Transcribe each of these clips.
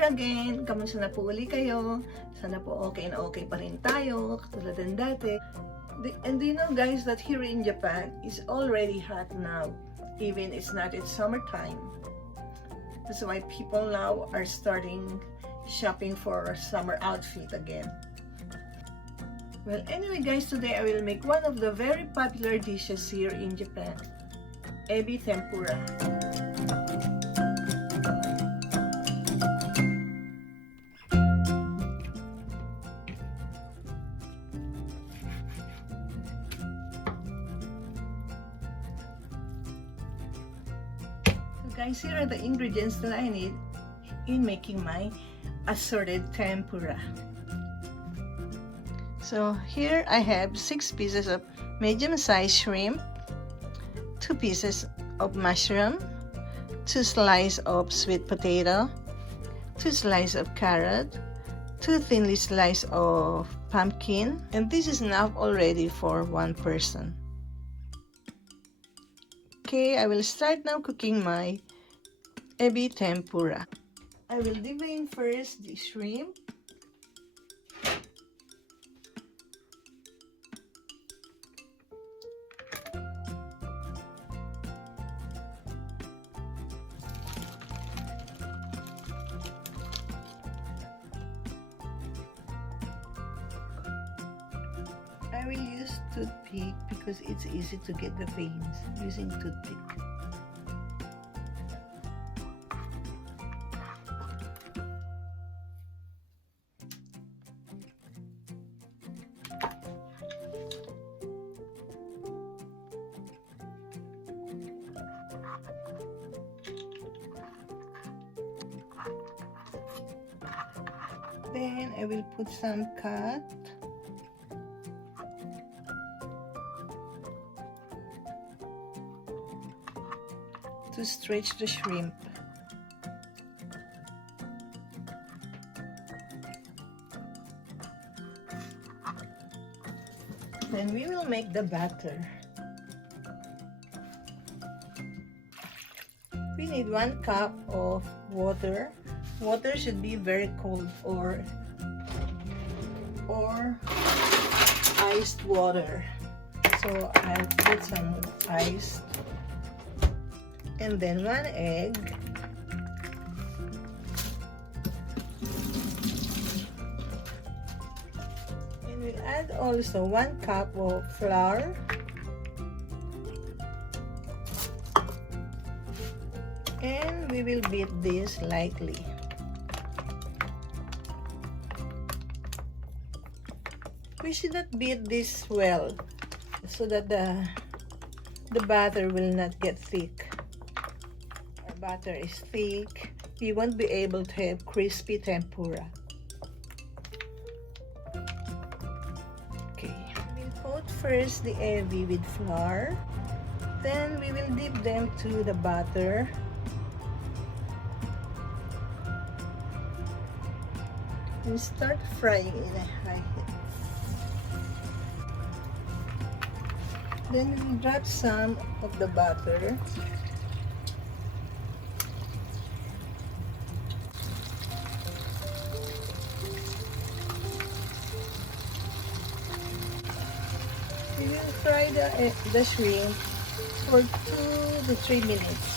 here again. Kamusta na po uli kayo? Sana po okay na okay pa rin tayo, katulad ng dati. And do you know guys that here in Japan, it's already hot now. Even it's not it's summertime. That's why people now are starting shopping for summer outfit again. Well, anyway guys, today I will make one of the very popular dishes here in Japan. Ebi tempura. Guys, here are the ingredients that I need in making my assorted tempura. So here I have 6 pieces of medium-sized shrimp, 2 pieces of mushroom, 2 slices of sweet potato, 2 slices of carrot, 2 thinly sliced of pumpkin, and this is enough already for 1 person. Okay, I will start now cooking my ebi tempura. I will devein first the shrimp. I will use toothpick because it's easy to get the veins using toothpick. Then I will put some cut. To stretch the shrimp. Then we will make the batter. We need 1 cup of water. Water should be very cold or iced water. So I'll put some ice. And then 1 egg. And we'll add also 1 cup of flour. And we will beat this lightly. We should not beat this well so that the batter will not get thick. Butter is thick, you won't be able to have crispy tempura. Okay, we'll coat first the ebi with flour, then we will dip them to the batter. And start frying in a high heat. Then we will drop some of the butter. We will fry the shrimp for 2 to 3 minutes.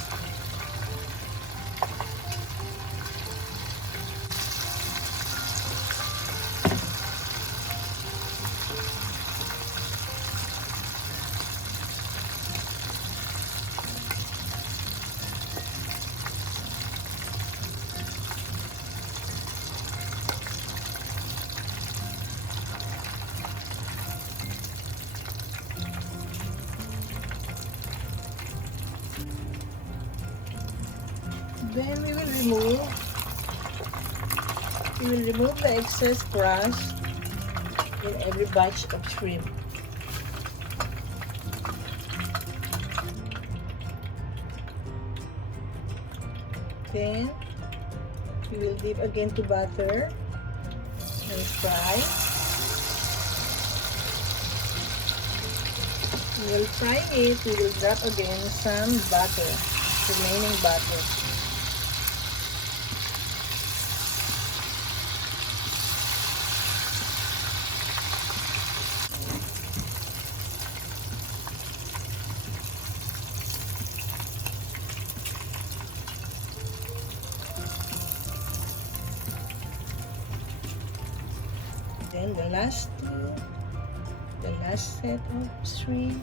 Then we will remove the excess crust in every batch of shrimp. Then we will dip again to butter and fry. While frying it, we will drop again some butter, remaining butter. cooking the last two, the last set of shrimp.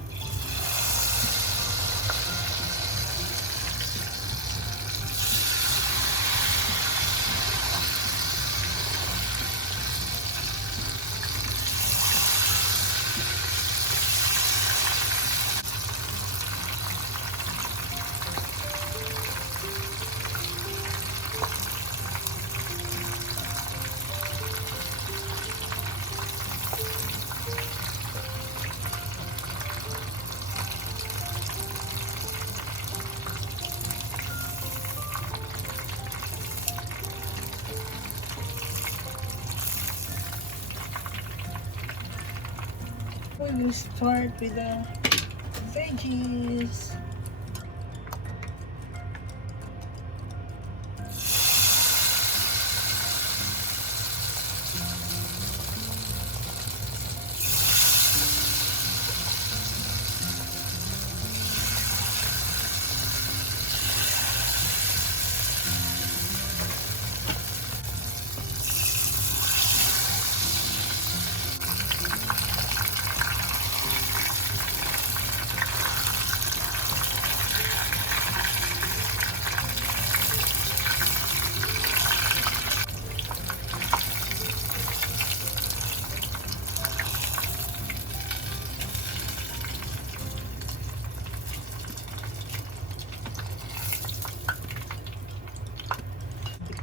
We will start with the veggies.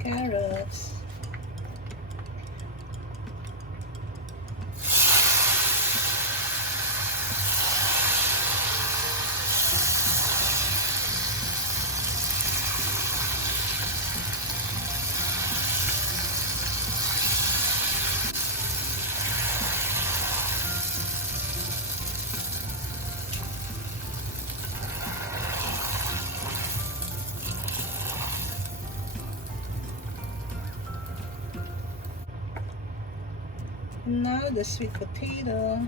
Carrots. Now the sweet potato.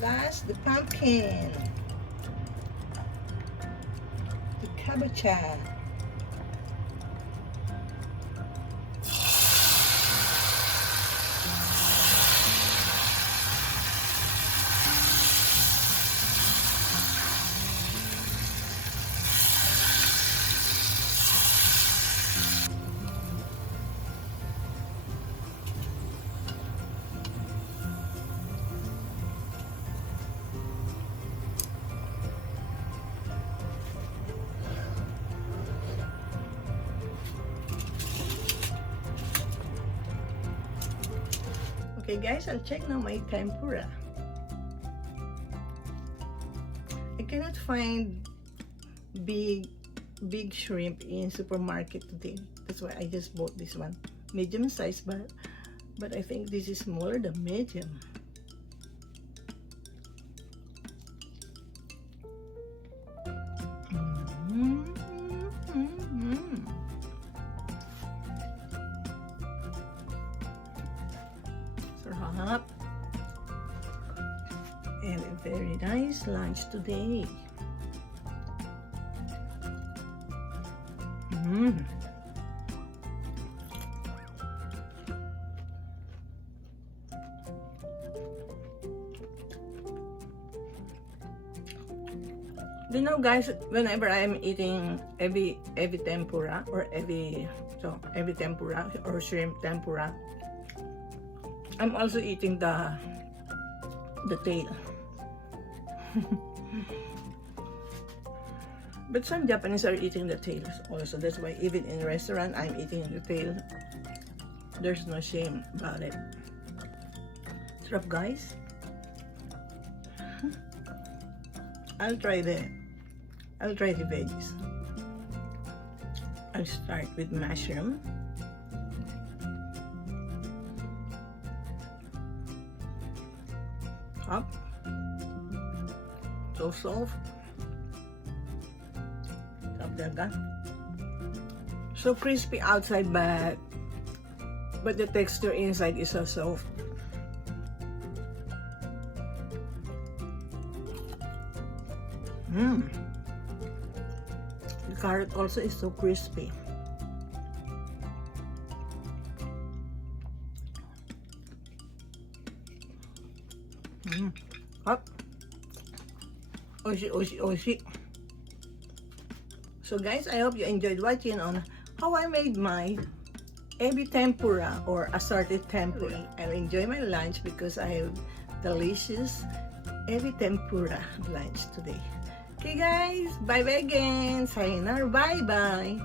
Last, the pumpkin. Kabocha. Okay guys, I'll check now my tempura. I cannot find big shrimp in supermarket today. That's why I just bought this one. Medium size, but I think this is smaller than medium. Sarap. And a very nice lunch today. You know guys, whenever I'm eating every tempura or every tempura or shrimp tempura, I'm also eating the tail. But some Japanese are eating the tail also. That's why even in restaurant I'm eating the tail. There's no shame about it. Sarap guys. I'll try the veggies. I'll start with mushroom. Up. So soft. talaga. So crispy outside, but the texture inside is so soft. The carrot also is so crispy. Hot. Oishi, oishi, oishi. So guys, I hope you enjoyed watching on how I made my ebi tempura or assorted tempura. I'll enjoy my lunch because I have delicious ebi tempura lunch today. Okay guys, bye bye again. Sayonara, bye bye.